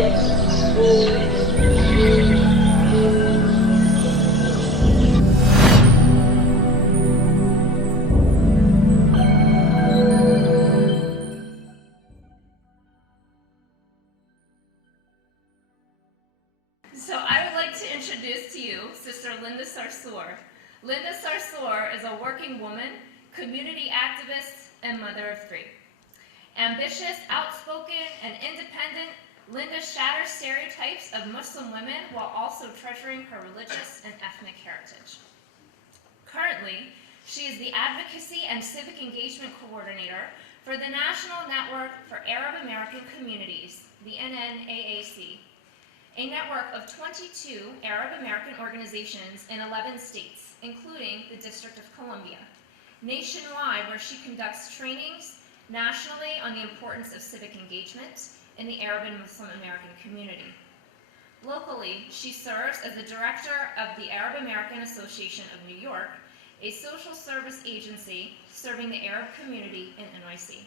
So I would like to introduce to you Sister Linda Sarsour. Linda Sarsour is a working woman, community activist, and mother of three. Ambitious, outspoken, and independent, Linda shatters stereotypes of Muslim women while also treasuring her religious and ethnic heritage. Currently, she is the Advocacy and Civic Engagement Coordinator for the National Network for Arab American Communities, the NNAAC, a network of 22 Arab American organizations in 11 states, including the District of Columbia, nationwide, where she conducts trainings nationally on the importance of civic engagement in the Arab and Muslim American community. Locally, she serves as the director of the Arab American Association of New York, a social service agency serving the Arab community in NYC.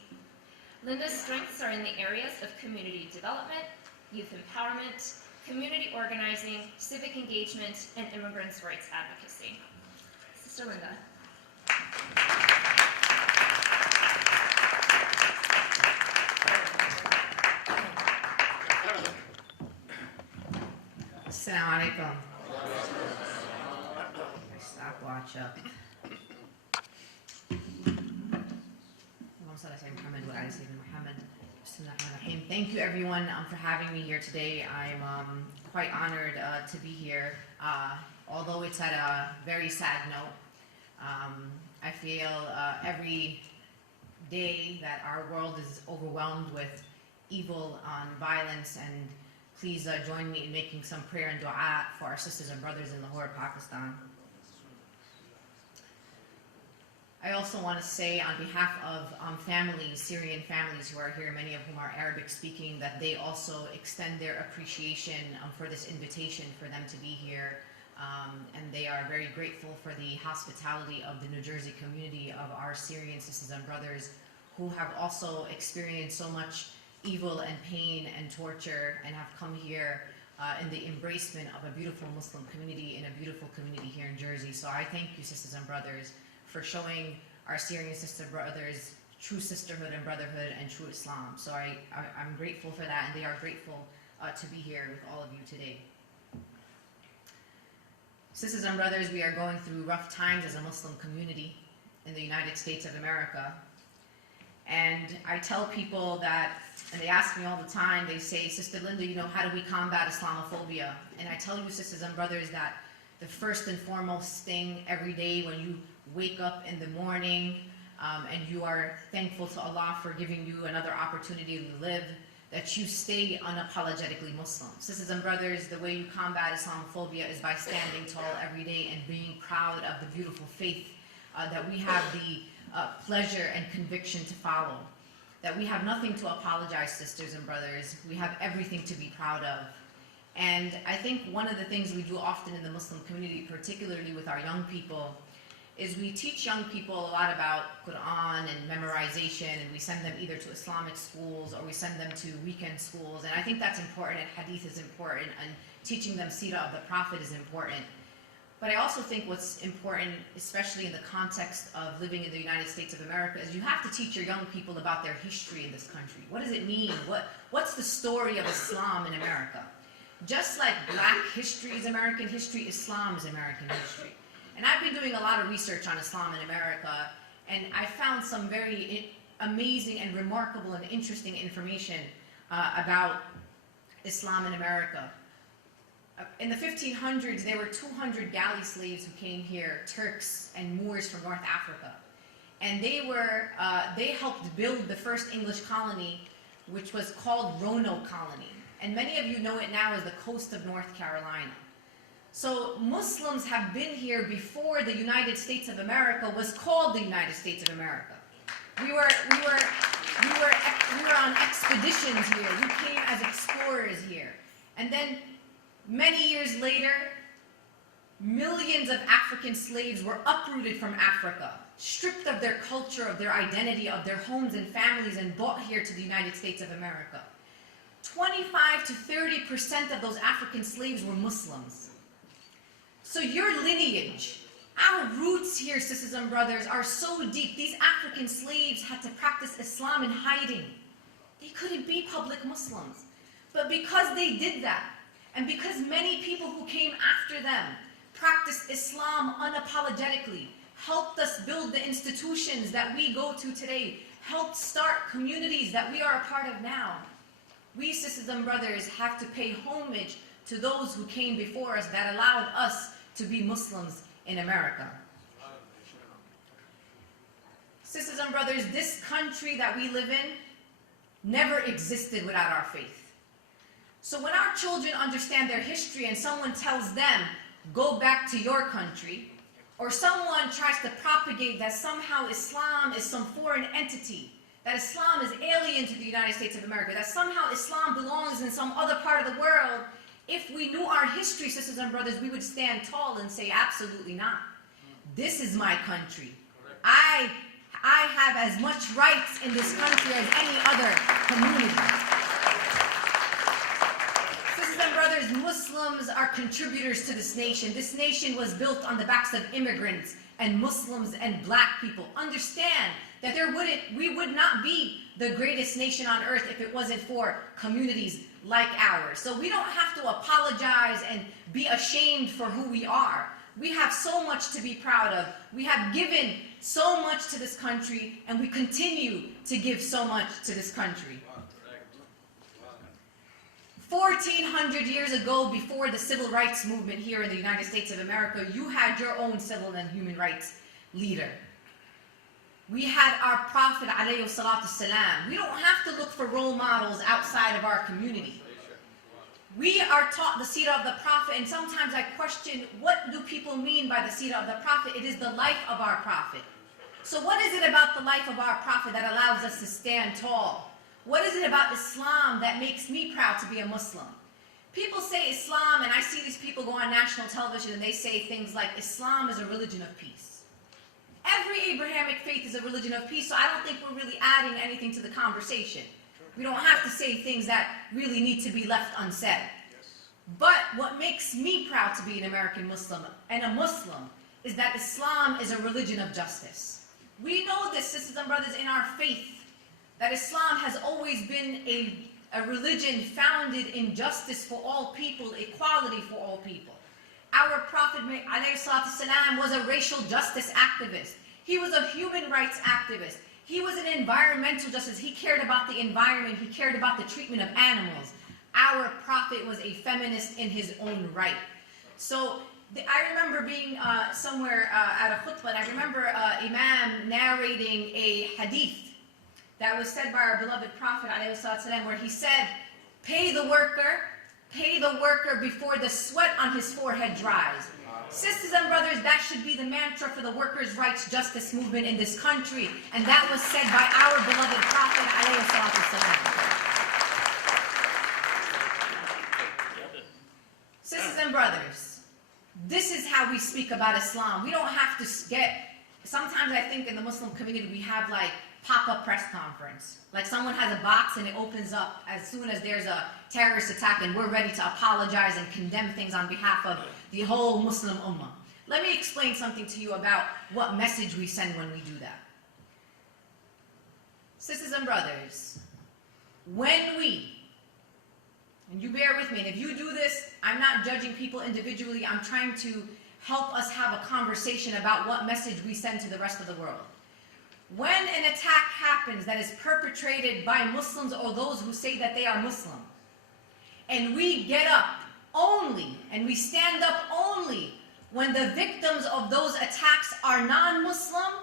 Linda's strengths are in the areas of community development, youth empowerment, community organizing, civic engagement, and immigrants' rights advocacy. Sister Linda. Assalamu alaikum. Stopwatch up. Thank you everyone for having me here today. I'm quite honored to be here. Although it's at a very sad note, I feel every day that our world is overwhelmed with evil and violence, and please join me in making some prayer and dua for our sisters and brothers in Lahore, Pakistan. I also want to say on behalf of families, Syrian families who are here, many of whom are Arabic speaking, that they also extend their appreciation for this invitation for them to be here. And they are very grateful for the hospitality of the New Jersey community of our Syrian sisters and brothers who have also experienced so much evil and pain and torture and have come here in the embracement of a beautiful Muslim community in a beautiful community here in Jersey. So I thank you, sisters and brothers, for showing our Syrian sister brothers true sisterhood and brotherhood and true Islam. So I'm grateful for that, and they are grateful to be here with all of you today. Sisters and brothers, we are going through rough times as a Muslim community in the United States of America. And I tell people that, and they ask me all the time, they say, Sister Linda, you know, how do we combat Islamophobia? And I tell you, sisters and brothers, that the first and foremost thing every day when you wake up in the morning and you are thankful to Allah for giving you another opportunity to live, that you stay unapologetically Muslim. Sisters and brothers, the way you combat Islamophobia is by standing tall every day and being proud of the beautiful faith that we have the pleasure and conviction to follow. That we have nothing to apologize, sisters and brothers. We have everything to be proud of. And I think one of the things we do often in the Muslim community, particularly with our young people, is we teach young people a lot about Quran and memorization, and we send them either to Islamic schools or we send them to weekend schools. And I think that's important, and hadith is important, and teaching them seerah of the Prophet is important. But I also think what's important, especially in the context of living in the United States of America, is you have to teach your young people about their history in this country. What does it mean? What's the story of Islam in America? Just like black history is American history, Islam is American history. And I've been doing a lot of research on Islam in America, and I found some very amazing and remarkable and interesting information about Islam in America. In the 1500s, there were 200 galley slaves who came here, Turks and Moors from North Africa. And they helped build the first English colony, which was called Roanoke Colony. And many of you know it now as the coast of North Carolina. So Muslims have been here before the United States of America was called the United States of America. We were on expeditions here. We came as explorers here. And then many years later, millions of African slaves were uprooted from Africa, stripped of their culture, of their identity, of their homes and families, and brought here to the United States of America. 25 to 30% of those African slaves were Muslims. So your lineage, our roots here, sisters and brothers, are so deep. These African slaves had to practice Islam in hiding. They couldn't be public Muslims. But because they did that, and because many people who came after them practiced Islam unapologetically, helped us build the institutions that we go to today, helped start communities that we are a part of now, we, sisters and brothers, have to pay homage to those who came before us that allowed us to be Muslims in America. Sisters and brothers, this country that we live in never existed without our faith. So when our children understand their history and someone tells them, go back to your country, or someone tries to propagate that somehow Islam is some foreign entity, that Islam is alien to the United States of America, that somehow Islam belongs in some other part of the world, if we knew our history, sisters and brothers, we would stand tall and say, absolutely not. This is my country. I have as much rights in this country as any other community. Sisters and brothers, Muslims are contributors to this nation. This nation was built on the backs of immigrants and Muslims and black people. Understand that we would not be the greatest nation on earth if it wasn't for communities like ours. So we don't have to apologize and be ashamed for who we are. We have so much to be proud of. We have given so much to this country, and we continue to give so much to this country. 1,400 years ago, before the civil rights movement here in the United States of America, you had your own civil and human rights leader. We had our Prophet alayhi salatu salam. We don't have to look for role models outside of our community. We are taught the seerah of the Prophet, and sometimes I question, what do people mean by the seerah of the Prophet? It is the life of our Prophet. So what is it about the life of our Prophet that allows us to stand tall? What is it about Islam that makes me proud to be a Muslim? People say Islam, and I see these people go on national television and they say things like, Islam is a religion of peace. Every Abrahamic faith is a religion of peace, so I don't think we're really adding anything to the conversation. We don't have to say things that really need to be left unsaid. But what makes me proud to be an American Muslim and a Muslim is that Islam is a religion of justice. We know this, sisters and brothers, in our faith, that Islam has always been a religion founded in justice for all people, equality for all people. Our Prophet ﷺ was a racial justice activist. He was a human rights activist. He was an environmental justice. He cared about the environment. He cared about the treatment of animals. Our Prophet was a feminist in his own right. So I remember being somewhere at a khutbah, and I remember Imam narrating a hadith that was said by our beloved Prophet ﷺ, where he said, pay the worker before the sweat on his forehead dries. Sisters and brothers, that should be the mantra for the workers' rights justice movement in this country. And that was said by our beloved Prophet ﷺ. Sisters and brothers, this is how we speak about Islam. We don't have to get, sometimes I think in the Muslim community we have like pop-up press conference. Like someone has a box and it opens up as soon as there's a terrorist attack and we're ready to apologize and condemn things on behalf of the whole Muslim ummah. Let me explain something to you about what message we send when we do that. Sisters and brothers, when we, and you bear with me, and if you do this, I'm not judging people individually, I'm trying to help us have a conversation about what message we send to the rest of the world. When an attack happens that is perpetrated by Muslims or those who say that they are Muslim, and we get up only, and we stand up only when the victims of those attacks are non-Muslim,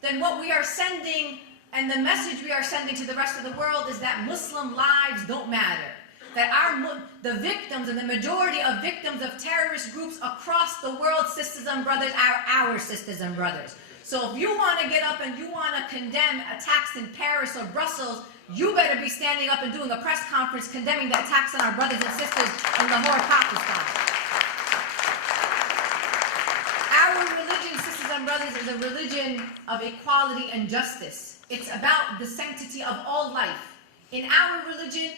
then what we are sending, and the message we are sending to the rest of the world, is that Muslim lives don't matter. That the victims and the majority of victims of terrorist groups across the world, sisters and brothers, are our sisters and brothers. So if you want to get up and you want to condemn attacks in Paris or Brussels, you better be standing up and doing a press conference condemning the attacks on our brothers and sisters in Lahore, Pakistan. Our religion, sisters and brothers, is a religion of equality and justice. It's about the sanctity of all life. In our religion,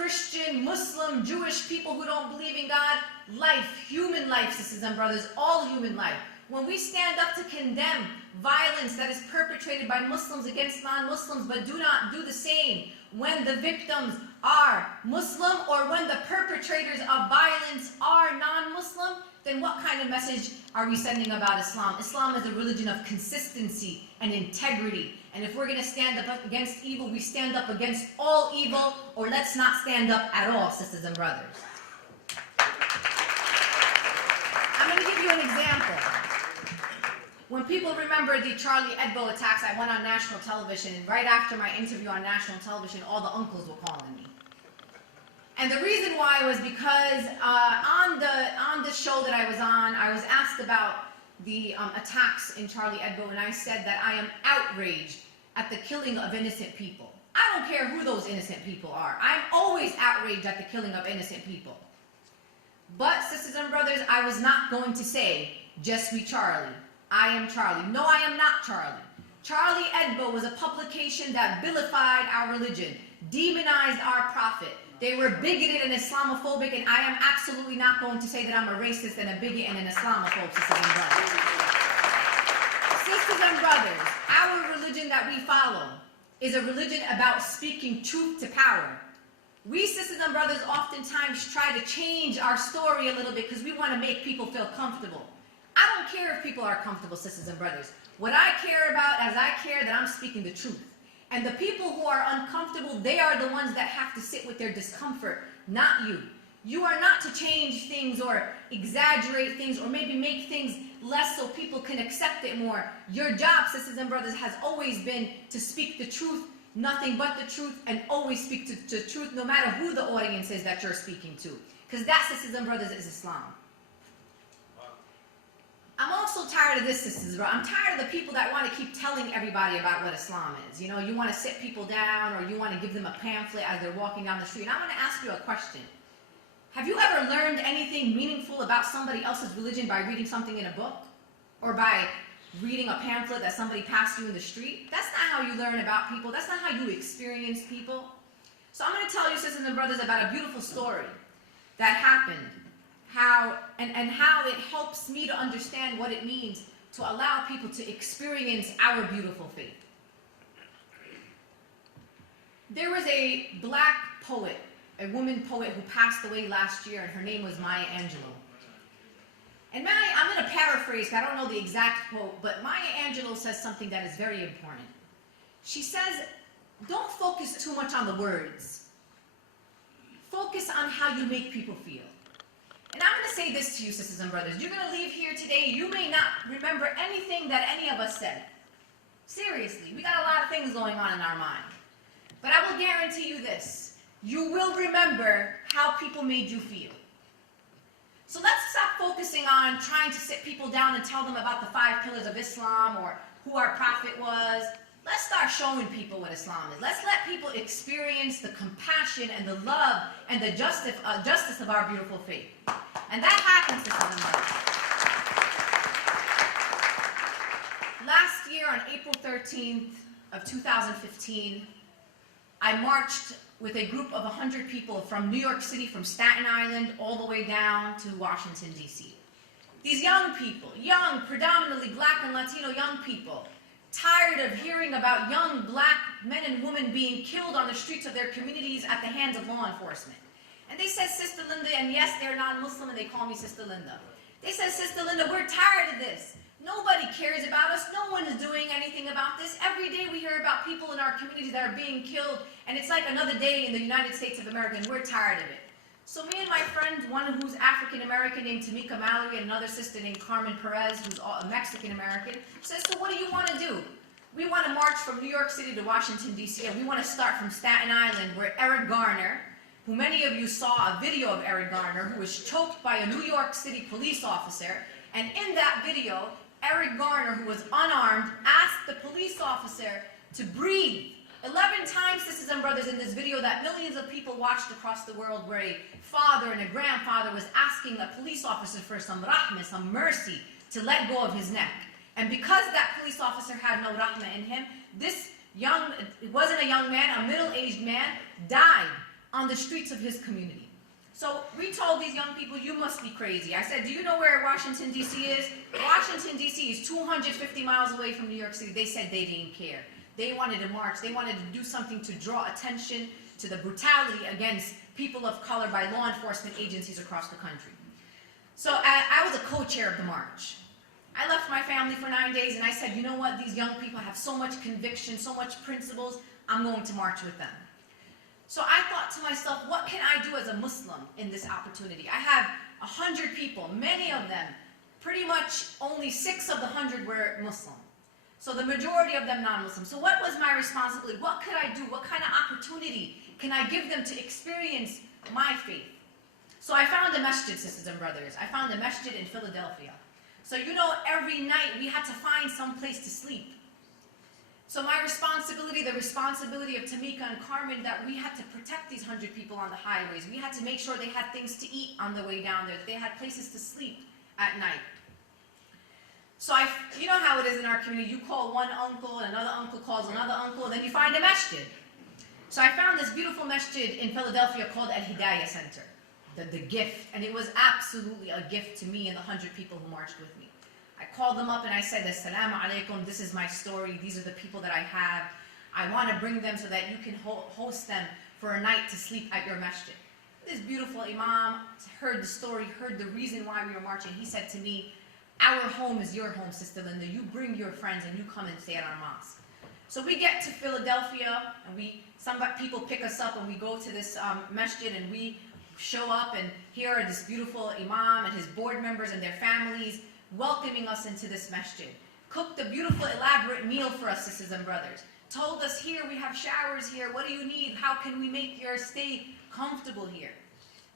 Christian, Muslim, Jewish, people who don't believe in God, life, human life, sisters and brothers, all human life. When we stand up to condemn violence that is perpetrated by Muslims against non-Muslims, but do not do the same when the victims are Muslim or when the perpetrators of violence are non-Muslim, then what kind of message are we sending about Islam? Islam is a religion of consistency and integrity. And if we're going to stand up against evil, we stand up against all evil, or let's not stand up at all, sisters and brothers. I'm going to give you an example. When people remember the Charlie Hebdo attacks, I went on national television, and right after my interview on national television, all the uncles were calling me. And the reason why was because on the show that I was on, I was asked about the attacks in Charlie Hebdo, and I said that I am outraged at the killing of innocent people. I don't care who those innocent people are. I'm always outraged at the killing of innocent people. But, sisters and brothers, I was not going to say, just be Charlie. I am Charlie. No, I am not Charlie. Charlie Hebdo was a publication that vilified our religion, demonized our prophet. They were bigoted and Islamophobic, and I am absolutely not going to say that I'm a racist and a bigot and an Islamophobe, sisters and brothers. Sisters and brothers, our religion that we follow is a religion about speaking truth to power. We, sisters and brothers, oftentimes try to change our story a little bit because we want to make people feel comfortable. I don't care if people are comfortable, sisters and brothers. What I care about is I care that I'm speaking the truth. And the people who are uncomfortable, they are the ones that have to sit with their discomfort, not you. You are not to change things or exaggerate things or maybe make things less so people can accept it more. Your job, sisters and brothers, has always been to speak the truth, nothing but the truth, and always speak to the truth no matter who the audience is that you're speaking to. Because that, sisters and brothers, is Islam. I'm also tired of this, sisters. I'm tired of the people that want to keep telling everybody about what Islam is. You know, you want to sit people down or you want to give them a pamphlet as they're walking down the street. And I'm going to ask you a question. Have you ever learned anything meaningful about somebody else's religion by reading something in a book? Or by reading a pamphlet that somebody passed you in the street? That's not how you learn about people. That's not how you experience people. So I'm going to tell you, sisters and brothers, about a beautiful story that happened. How it helps me to understand what it means to allow people to experience our beautiful faith. There was a black poet, a woman poet who passed away last year, and her name was Maya Angelou. And I'm going to paraphrase, I don't know the exact quote, but Maya Angelou says something that is very important. She says, don't focus too much on the words. Focus on how you make people feel. And I'm going to say this to you, sisters and brothers. You're going to leave here today, you may not remember anything that any of us said. Seriously, we got a lot of things going on in our mind. But I will guarantee you this. You will remember how people made you feel. So let's stop focusing on trying to sit people down and tell them about the 5 pillars of Islam or who our prophet was. Let's start showing people what Islam is. Let's let people experience the compassion and the love and the justice of our beautiful faith. And that happens, sisters and brothers. Last year on April 13th of 2015, I marched with a group of 100 people from New York City, from Staten Island, all the way down to Washington, D.C. These young people, young, predominantly black and Latino young people, tired of hearing about young black men and women being killed on the streets of their communities at the hands of law enforcement. And they said, Sister Linda, and yes, they're non-Muslim, and they call me Sister Linda. They said, Sister Linda, we're tired of this. Nobody cares about us. No one is doing anything about this. Every day we hear about people in our communities that are being killed, and it's like another day in the United States of America, and we're tired of it. So me and my friend, one who's African-American named Tamika Mallory, and another sister named Carmen Perez, who's a Mexican-American, says, so what do you want to do? We want to march from New York City to Washington, D.C., and we want to start from Staten Island, where Eric Garner, who many of you saw a video of Eric Garner, who was choked by a New York City police officer, and in that video, Eric Garner, who was unarmed, asked the police officer to breathe. 11 times, sisters and brothers, in this video that millions of people watched across the world, where a father and a grandfather was asking a police officer for some rahmah, some mercy, to let go of his neck. And because that police officer had no rahmah in him, this young, it wasn't a young man, a middle-aged man, died on the streets of his community. So we told these young people, you must be crazy. I said, do you know where Washington, D.C. is? Washington, D.C. is 250 miles away from New York City. They said they didn't care. They wanted to march. They wanted to do something to draw attention to the brutality against people of color by law enforcement agencies across the country. So I was a co-chair of the march. I left my family for 9 days and I said, you know what, these young people have so much conviction, so much principles, I'm going to march with them. So I thought to myself, what can I do as a Muslim in this opportunity? I have 100 people, many of them, pretty much only 6 of the 100 were Muslim. So the majority of them non-Muslim. So what was my responsibility? What could I do? What kind of opportunity can I give them to experience my faith? So I found a masjid, sisters and brothers. I found a masjid in Philadelphia. So you know, every night we had to find some place to sleep. So my responsibility, the responsibility of Tamika and Carmen, that we had to protect these 100 people on the highways. We had to make sure they had things to eat on the way down there, that they had places to sleep at night. So you know how it is in our community. You call one uncle, and another uncle calls another uncle, and then you find a masjid. So I found this beautiful masjid in Philadelphia called Al-Hidayah Center, the gift. And it was absolutely a gift to me and the 100 people who marched with me. I called them up and I said, Assalamu alaikum, this is my story. These are the people that I have. I want to bring them so that you can host them for a night to sleep at your masjid. This beautiful imam heard the story, heard the reason why we were marching. He said to me, our home is your home, Sister Linda. You bring your friends and you come and stay at our mosque. So we get to Philadelphia and some people pick us up and we go to this masjid and we show up, and here are this beautiful imam and his board members and their families welcoming us into this masjid. Cooked a beautiful elaborate meal for us, sisters and brothers. Told us, here we have showers here, what do you need? How can we make your stay comfortable here?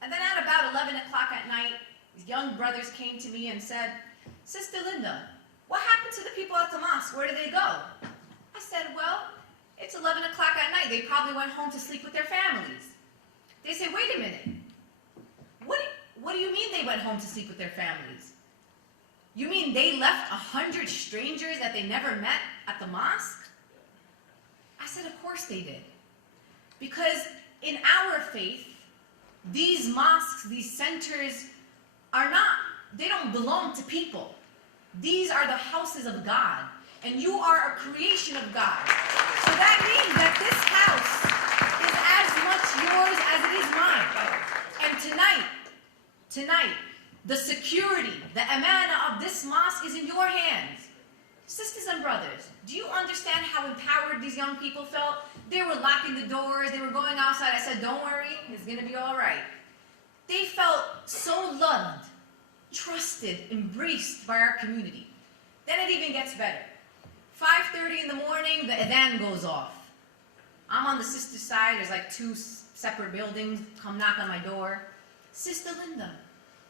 And then at about 11 o'clock at night, these young brothers came to me and said, Sister Linda, what happened to the people at the mosque? Where did they go? I said, well, it's 11 o'clock at night. They probably went home to sleep with their families. They said, wait a minute. What do you mean they went home to sleep with their families? You mean they left 100 strangers that they never met at the mosque? I said, of course they did. Because in our faith, these mosques, these centers they don't belong to people. These are the houses of God. And you are a creation of God. So that means that this house is as much yours as it is mine. And tonight, the security, the amana of this mosque is in your hands. Sisters and brothers, do you understand how empowered these young people felt? They were locking the doors, they were going outside. I said, don't worry, it's gonna be all right. They felt so loved, trusted, embraced by our community. Then it even gets better. 5:30 in the morning, the adhan goes off. I'm on the sister side, there's like 2 separate buildings, come knock on my door. Sister Linda,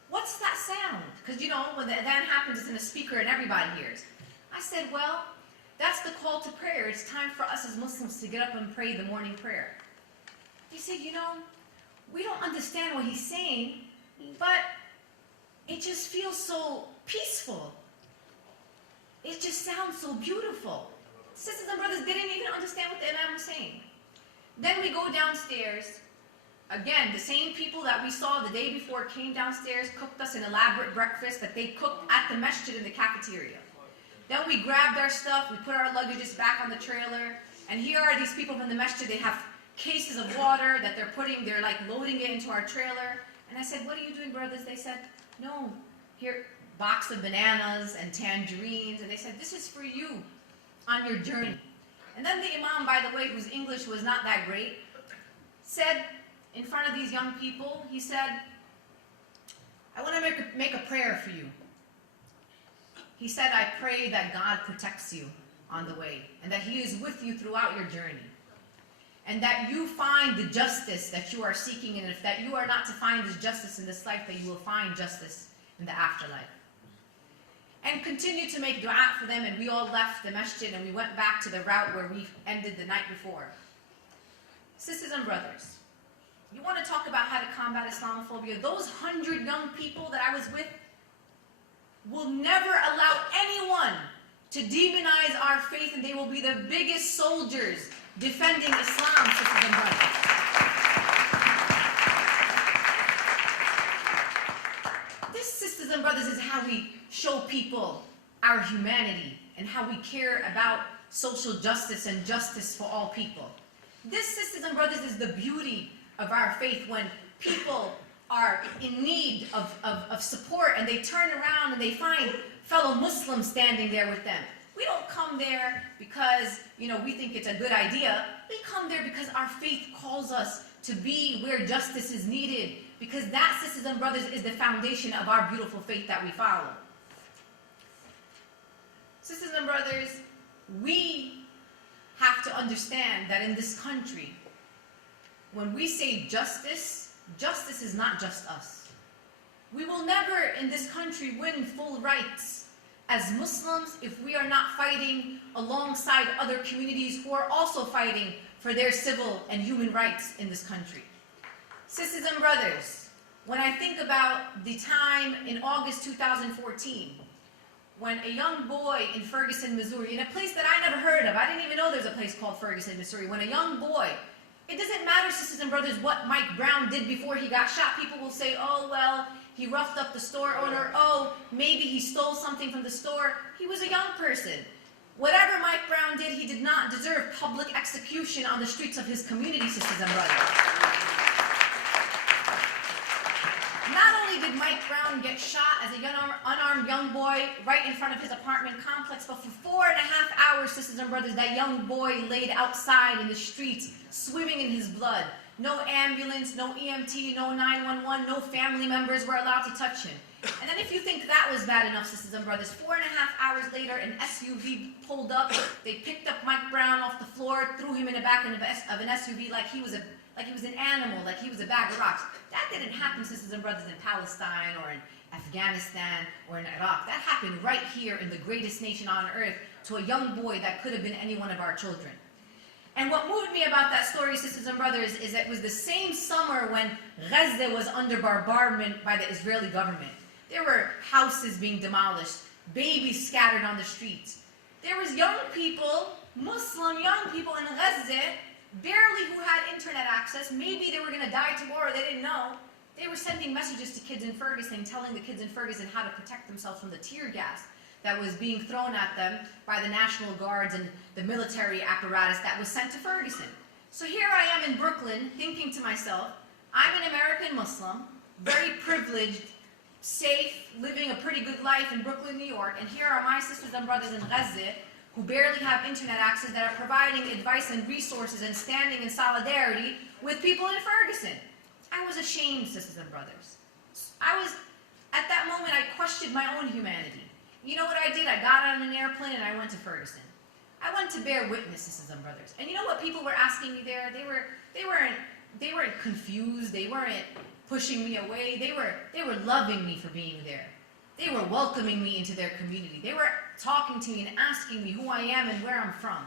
what's that sound? Because you know, when the adhan happens, it's in a speaker and everybody hears. I said, well, that's the call to prayer. It's time for us as Muslims to get up and pray the morning prayer. They said, you know, we don't understand what he's saying, but it just feels so peaceful. It just sounds so beautiful. Sisters and brothers didn't even understand what the imam was saying. Then we go downstairs. Again, the same people that we saw the day before came downstairs, cooked us an elaborate breakfast that they cooked at the masjid in the cafeteria. Then we grabbed our stuff, we put our luggages back on the trailer, and here are these people from the masjid. They have cases of water that they're like loading it into our trailer. And I said, what are you doing, brothers? They said, no, here, box of bananas and tangerines. And they said, this is for you on your journey. And then the imam, by the way, whose English was not that great, said in front of these young people, he said, I want to make a prayer for you. He said, I pray that God protects you on the way, and that he is with you throughout your journey, and that you find the justice that you are seeking, and if that you are not to find this justice in this life, that you will find justice in the afterlife. And continue to make dua for them, and we all left the masjid and we went back to the route where we ended the night before. Sisters and brothers, you want to talk about how to combat Islamophobia? Those 100 young people that I was with will never allow anyone to demonize our faith, and they will be the biggest soldiers defending Islam, sisters and brothers. show people our humanity and how we care about social justice and justice for all people. This, sisters and brothers, is the beauty of our faith. When people are in need of support and they turn around and they find fellow Muslims standing there with them. We don't come there because, we think it's a good idea. We come there because our faith calls us to be where justice is needed, because that, sisters and brothers, is the foundation of our beautiful faith that we follow. Sisters and brothers, we have to understand that in this country, when we say justice, justice is not just us. We will never in this country win full rights as Muslims if we are not fighting alongside other communities who are also fighting for their civil and human rights in this country. Sisters and brothers, when I think about the time in August 2014, when a young boy in Ferguson, Missouri, in a place that I never heard of, I didn't even know there's a place called Ferguson, Missouri, when a young boy, it doesn't matter, sisters and brothers, what Mike Brown did before he got shot. People will say, oh, well, he roughed up the store owner. Oh, maybe he stole something from the store. He was a young person. Whatever Mike Brown did, he did not deserve public execution on the streets of his community, sisters and brothers. Not only did Mike Brown get shot as a unarmed young boy right in front of his apartment complex, but for 4.5 hours, sisters and brothers, that young boy laid outside in the streets, swimming in his blood. No ambulance, no EMT, no 911, no family members were allowed to touch him. And then if you think that was bad enough, sisters and brothers, 4.5 hours later, an SUV pulled up. They picked up Mike Brown off the floor, threw him in the back of an SUV like he was an animal, like he was a bag of rocks. That didn't happen, sisters and brothers, in Palestine or in Afghanistan or in Iraq. That happened right here in the greatest nation on earth to a young boy that could have been any one of our children. And what moved me about that story, sisters and brothers, is that it was the same summer when Gaza was under bombardment by the Israeli government. There were houses being demolished, babies scattered on the streets. There was young people, Muslim young people in Gaza, barely who had internet access. Maybe they were going to die tomorrow, they didn't know. They were sending messages to kids in Ferguson, telling the kids in Ferguson how to protect themselves from the tear gas that was being thrown at them by the National Guards and the military apparatus that was sent to Ferguson. So here I am in Brooklyn, thinking to myself, I'm an American Muslim, very privileged, safe, living a pretty good life in Brooklyn, New York, and here are my sisters and brothers in Gaza who barely have internet access that are providing advice and resources and standing in solidarity with people in Ferguson. I was ashamed, sisters and brothers. At that moment, I questioned my own humanity. You know what I did? I got on an airplane and I went to Ferguson. I went to bear witness, sisters and brothers. And you know what people were asking me there? They weren't confused. They weren't pushing me away. They were loving me for being there. They were welcoming me into their community. They were talking to me and asking me who I am and where I'm from.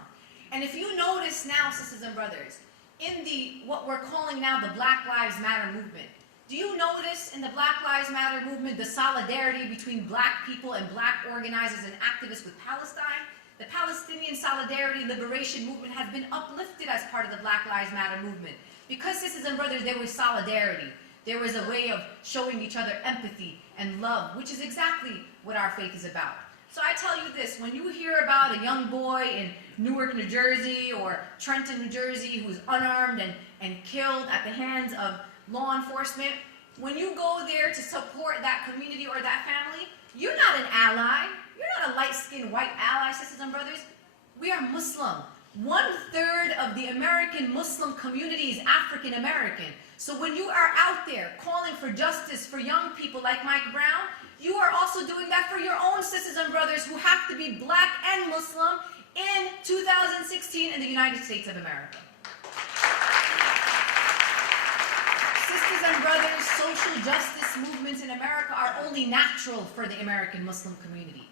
And if you notice now, sisters and brothers, in what we're calling now the Black Lives Matter movement, do you notice in the Black Lives Matter movement the solidarity between black people and black organizers and activists with Palestine? The Palestinian Solidarity Liberation Movement has been uplifted as part of the Black Lives Matter movement. Because, sisters and brothers, there was solidarity. There was a way of showing each other empathy and love, which is exactly what our faith is about. So I tell you this, when you hear about a young boy in Newark, New Jersey, or Trenton, New Jersey, who's unarmed and killed at the hands of law enforcement, when you go there to support that community or that family, you're not an ally. You're not a light-skinned white ally, sisters and brothers. We are Muslim. 1/3 of the American Muslim community is African American. So when you are out there calling for justice for young people like Mike Brown, you are also doing that for your own sisters and brothers who have to be black and Muslim in 2016 in the United States of America. Sisters and brothers, social justice movements in America are only natural for the American Muslim community.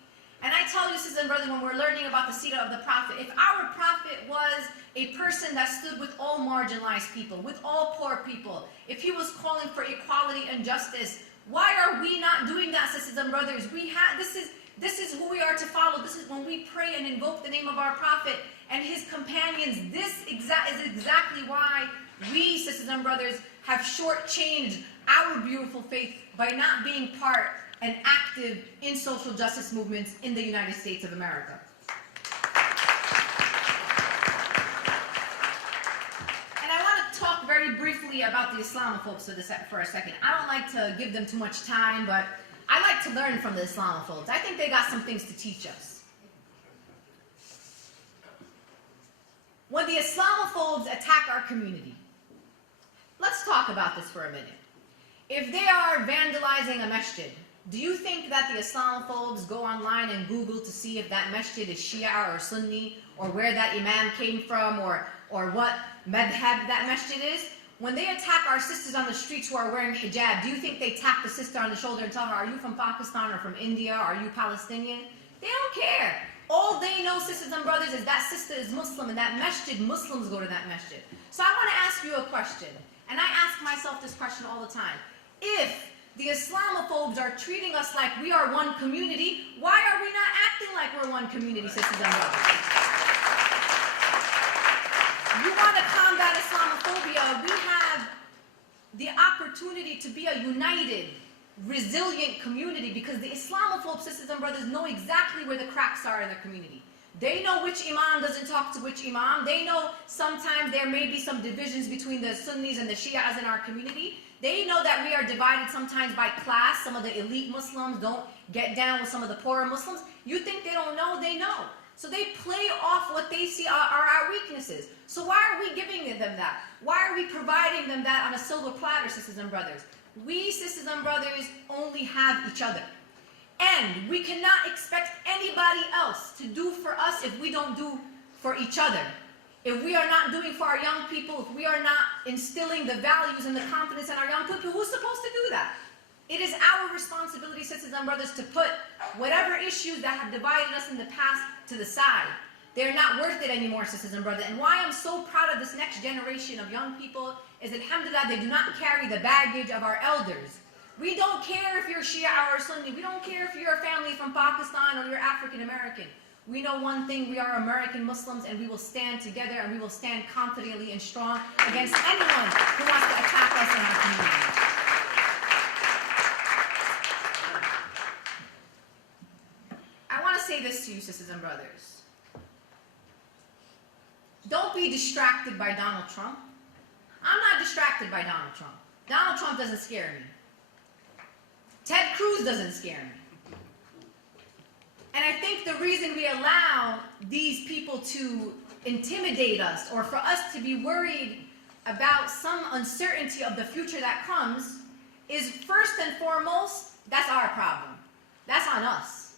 And I tell you, sisters and brothers, when we're learning about the seerah of the Prophet, if our Prophet was a person that stood with all marginalized people, with all poor people, if he was calling for equality and justice, why are we not doing that, sisters and brothers? This is who we are to follow. This is when we pray and invoke the name of our Prophet and his companions. This is exactly why we, sisters and brothers, have shortchanged our beautiful faith by not being part and active in social justice movements in the United States of America. And I want to talk very briefly about the Islamophobes for a second. I don't like to give them too much time, but I like to learn from the Islamophobes. I think they got some things to teach us. When the Islamophobes attack our community, let's talk about this for a minute. If they are vandalizing a masjid, do you think that the Islamophobes go online and Google to see if that masjid is Shia or Sunni, or where that imam came from, or what madhab that masjid is? When they attack our sisters on the streets who are wearing hijab, do you think they tap the sister on the shoulder and tell her, are you from Pakistan or from India? Are you Palestinian? They don't care. All they know, sisters and brothers, is that sister is Muslim, and that masjid, Muslims go to that masjid. So I want to ask you a question, and I ask myself this question all the time. If the Islamophobes are treating us like we are one community, why are we not acting like we're one community, sisters and brothers? You want to combat Islamophobia, we have the opportunity to be a united, resilient community, because the Islamophobe sisters and brothers know exactly where the cracks are in their community. They know which imam doesn't talk to which imam. They know sometimes there may be some divisions between the Sunnis and the Shias in our community. They know that we are divided sometimes by class. Some of the elite Muslims don't get down with some of the poorer Muslims. You think they don't know? They know. So they play off what they see are our weaknesses. So why are we giving them that? Why are we providing them that on a silver platter, sisters and brothers? We, sisters and brothers, only have each other. And we cannot expect anybody else to do for us if we don't do for each other. If we are not doing for our young people, if we are not instilling the values and the confidence in our young people, who's supposed to do that? It is our responsibility, sisters and brothers, to put whatever issues that have divided us in the past to the side. They're not worth it anymore, sisters and brothers. And why I'm so proud of this next generation of young people is, alhamdulillah, they do not carry the baggage of our elders. We don't care if you're Shia or Sunni. We don't care if you're a family from Pakistan or you're African American. We know one thing: we are American Muslims, and we will stand together, and we will stand confidently and strong against anyone who wants to attack us in our community. I want to say this to you, sisters and brothers. Don't be distracted by Donald Trump. I'm not distracted by Donald Trump. Donald Trump doesn't scare me. Ted Cruz doesn't scare me. And I think the reason we allow these people to intimidate us, or for us to be worried about some uncertainty of the future that comes, is first and foremost, that's our problem. That's on us.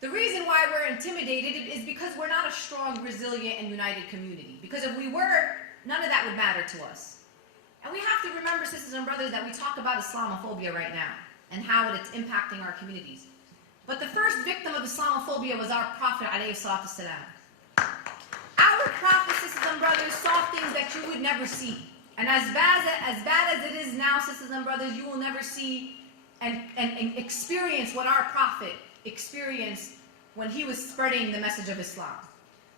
The reason why we're intimidated is because we're not a strong, resilient, and united community. Because if we were, none of that would matter to us. And we have to remember, sisters and brothers, that we talk about Islamophobia right now and how it's impacting our communities. But the first victim of Islamophobia was our Prophet, alayhi salatu salam. Our Prophet, sisters and brothers, saw things that you would never see. And as bad as it is now, sisters and brothers, you will never see and experience what our Prophet experienced when he was spreading the message of Islam.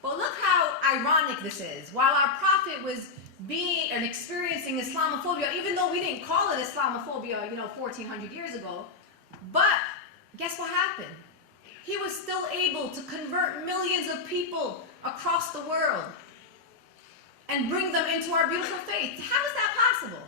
But look how ironic this is. While our Prophet was being and experiencing Islamophobia, even though we didn't call it Islamophobia, 1400 years ago, but guess what happened? He was still able to convert millions of people across the world and bring them into our beautiful faith. How is that possible?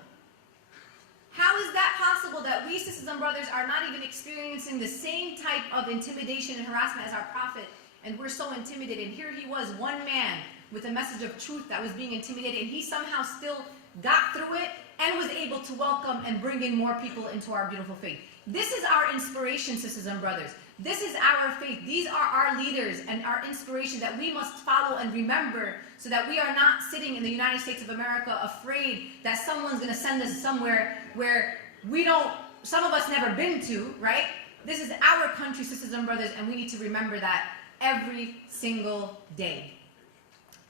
How is that possible that we, sisters and brothers, are not even experiencing the same type of intimidation and harassment as our Prophet, and we're so intimidated? Here he was, one man with a message of truth that was being intimidated, and he somehow still got through it and was able to welcome and bring in more people into our beautiful faith. This is our inspiration, sisters and brothers. This is our faith. These are our leaders and our inspiration that we must follow and remember, so that we are not sitting in the United States of America afraid that someone's going to send us somewhere where some of us never been to, right? This is our country, sisters and brothers, and we need to remember that every single day.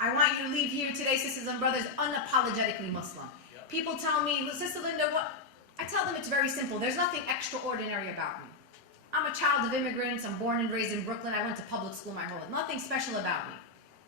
I want you to leave here today, sisters and brothers, unapologetically Muslim. People tell me, Sister Linda, what? I tell them it's very simple. There's nothing extraordinary about me. I'm a child of immigrants. I'm born and raised in Brooklyn. I went to public school my whole life. Nothing special about me.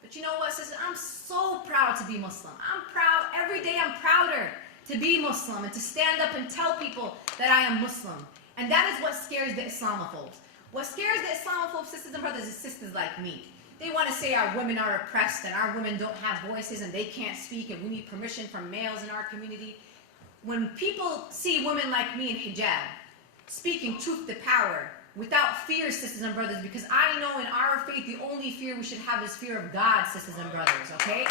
But you know what, sister? I'm so proud to be Muslim. I'm proud. Every day I'm prouder to be Muslim and to stand up and tell people that I am Muslim. And that is what scares the Islamophobes. What scares the Islamophobe sisters and brothers is sisters like me. They want to say our women are oppressed and our women don't have voices and they can't speak and we need permission from males in our community. When people see women like me in hijab, speaking truth to power, without fear, sisters and brothers, because I know in our faith the only fear we should have is fear of God, sisters and brothers, okay?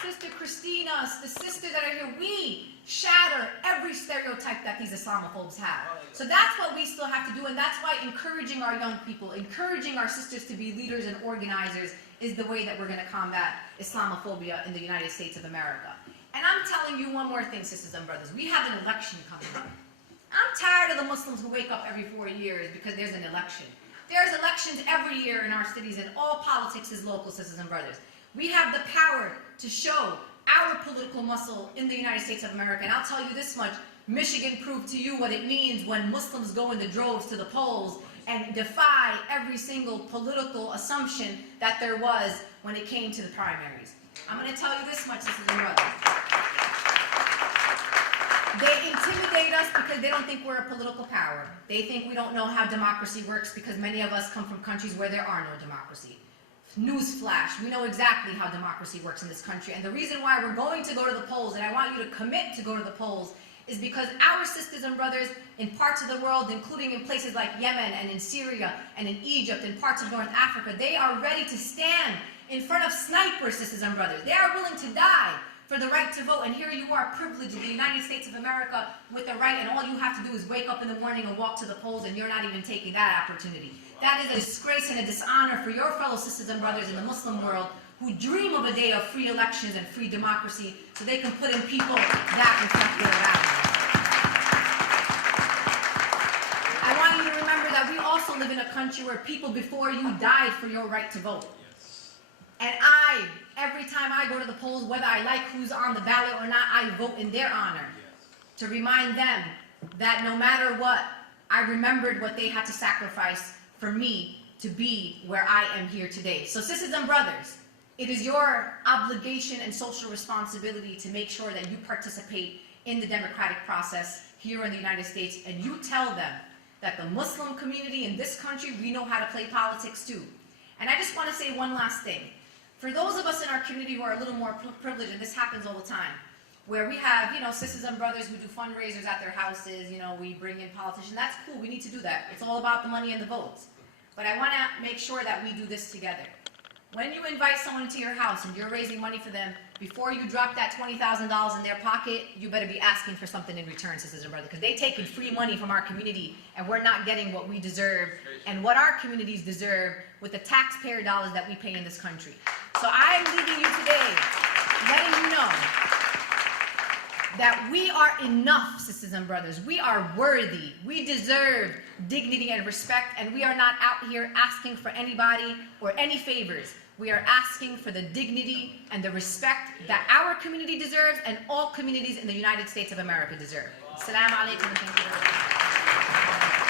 Sister Christina, the sisters that are here, we shatter every stereotype that these Islamophobes have. So that's what we still have to do, and that's why encouraging our young people, encouraging our sisters to be leaders and organizers is the way that we're going to combat Islamophobia in the United States of America. And I'm telling you one more thing, sisters and brothers. We have an election coming up. I'm tired of the Muslims who wake up every 4 years because there's an election. There's elections every year in our cities, and all politics is local, sisters and brothers. We have the power to show our political muscle in the United States of America. And I'll tell you this much, Michigan proved to you what it means when Muslims go in the droves to the polls and defy every single political assumption that there was when it came to the primaries. I'm going to tell you this much, sisters and brothers. They intimidate us because they don't think we're a political power. They think we don't know how democracy works because many of us come from countries where there are no democracy. Newsflash, we know exactly how democracy works in this country. And the reason why we're going to go to the polls, and I want you to commit to go to the polls, is because our sisters and brothers in parts of the world, including in places like Yemen and in Syria and in Egypt and parts of North Africa, they are ready to stand in front of snipers, sisters and brothers. They are willing to die for the right to vote. And here you are, privileged in the United States of America with the right, and all you have to do is wake up in the morning and walk to the polls, and you're not even taking that opportunity. That is a disgrace and a dishonor for your fellow sisters and brothers in the Muslim world who dream of a day of free elections and free democracy so they can put in people that reflect their values. I want you to remember that we also live in a country where people before you died for your right to vote. And every time I go to the polls, whether I like who's on the ballot or not, I vote in their honor to remind them that no matter what, I remembered what they had to sacrifice for me to be where I am here today. So sisters and brothers, it is your obligation and social responsibility to make sure that you participate in the democratic process here in the United States, and you tell them that the Muslim community in this country, we know how to play politics too. And I just want to say one last thing. For those of us in our community who are a little more privileged, and this happens all the time, where we have, sisters and brothers who do fundraisers at their houses, we bring in politicians. That's cool, we need to do that. It's all about the money and the votes. But I want to make sure that we do this together. When you invite someone into your house and you're raising money for them, before you drop that $20,000 in their pocket, you better be asking for something in return, sisters and brothers, because they're taking free money from our community and we're not getting what we deserve and what our communities deserve with the taxpayer dollars that we pay in this country. So I'm leaving you today, letting you know that we are enough, sisters and brothers. We are worthy. We deserve dignity and respect, and we are not out here asking for anybody or any favors. We are asking for the dignity and the respect that our community deserves and all communities in the United States of America deserve. Assalamu alaikum and thank you very much.